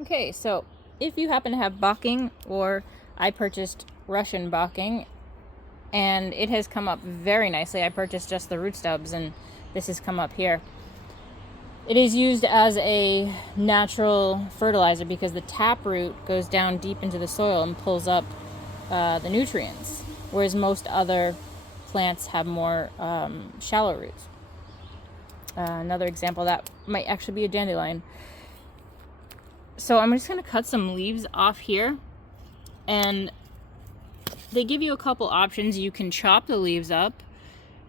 Okay, so if you happen to have Bocking, or I purchased Russian Bocking, and it has come up very nicely. I purchased just the root stubs, and this has come up here. It is used as a natural fertilizer because the taproot goes down deep into the soil and pulls up the nutrients, whereas most other plants have more shallow roots. Another example of that might actually be a dandelion. So I'm just going to cut some leaves off here, and they give you a couple options. You can chop the leaves up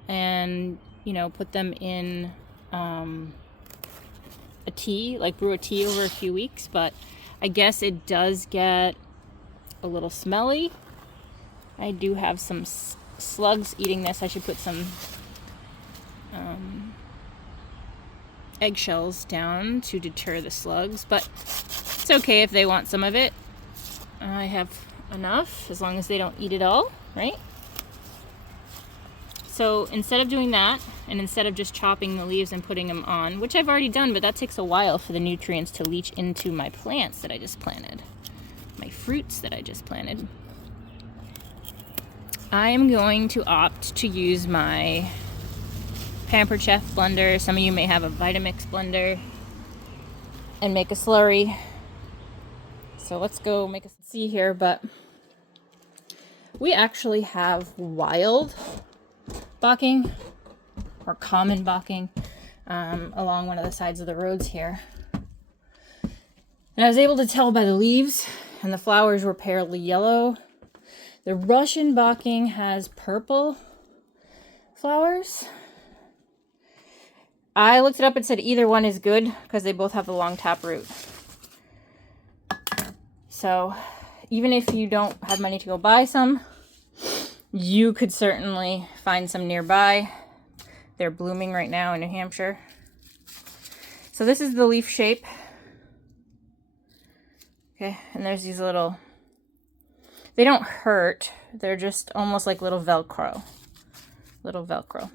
and, put them in a tea, like brew a tea over a few weeks, but I guess it does get a little smelly. I do have some slugs eating this. I should put some eggshells down to deter the slugs, but it's okay if they want some of it. I have enough, as long as they don't eat it all, right? So instead of doing that, and instead of just chopping the leaves and putting them on, which I've already done, but that takes a while for the nutrients to leach into my plants that I just planted, my fruits that I just planted, I am going to opt to use my Pampered Chef blender. Some of you may have a Vitamix blender, and make a slurry. So let's go make a see here, but we actually have wild Bocking, or common Bocking, along one of the sides of the roads here. And I was able to tell by the leaves, and the flowers were pale yellow. The Russian Bocking has purple flowers. I looked it up and said either one is good because they both have the long taproot. So even if you don't have money to go buy some, you could certainly find some nearby. They're blooming right now in New Hampshire. So this is the leaf shape. Okay, and there's these little, they don't hurt. They're just almost like little Velcro.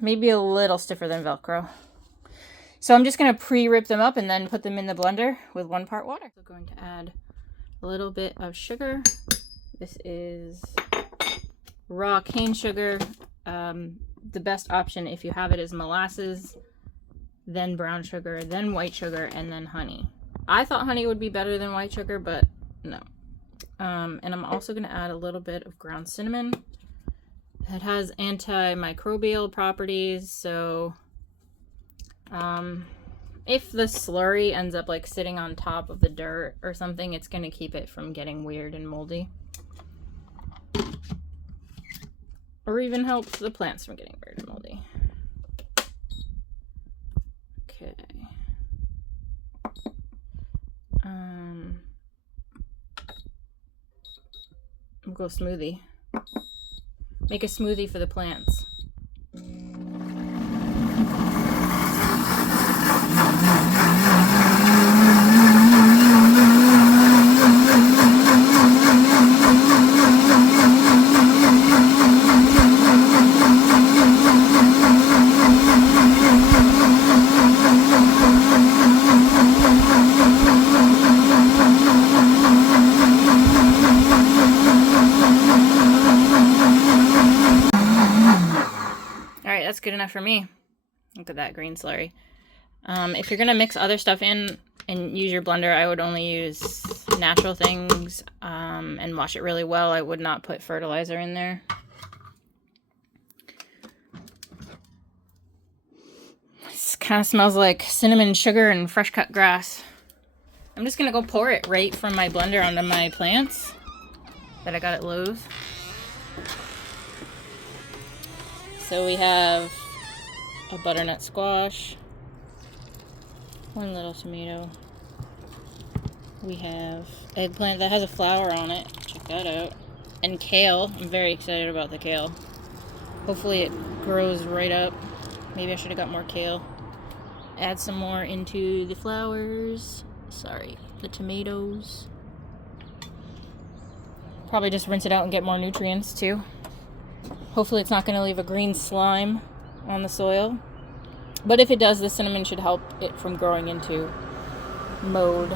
Maybe a little stiffer than Velcro. So I'm just going to pre-rip them up and then put them in the blender with 1 part water. So I'm going to add a little bit of sugar. This is raw cane sugar. The best option, if you have it, is molasses, then brown sugar, then white sugar, and then honey. I thought honey would be better than white sugar, but no. And I'm also going to add a little bit of ground cinnamon. It has antimicrobial properties, so if the slurry ends up like sitting on top of the dirt or something, it's going to keep it from getting weird and moldy. Or even help the plants from getting weird and moldy. Okay. We'll go smoothie. Make a smoothie for the plants. Alright, that's good enough for me. Look at that green slurry. If you're going to mix other stuff in and use your blender, I would only use natural things and wash it really well. I would not put fertilizer in there. This kind of smells like cinnamon, sugar, and fresh cut grass. I'm just going to go pour it right from my blender onto my plants that I got at Lowe's. So we have a butternut squash, 1 little tomato. We have eggplant that has a flower on it. Check that out. And kale. I'm very excited about the kale. Hopefully it grows right up. Maybe I should have got more kale. Add some more into the flowers. Sorry, the tomatoes. Probably just rinse it out and get more nutrients too. Hopefully it's not going to leave a green slime on the soil. But if it does, the cinnamon should help it from growing into mold.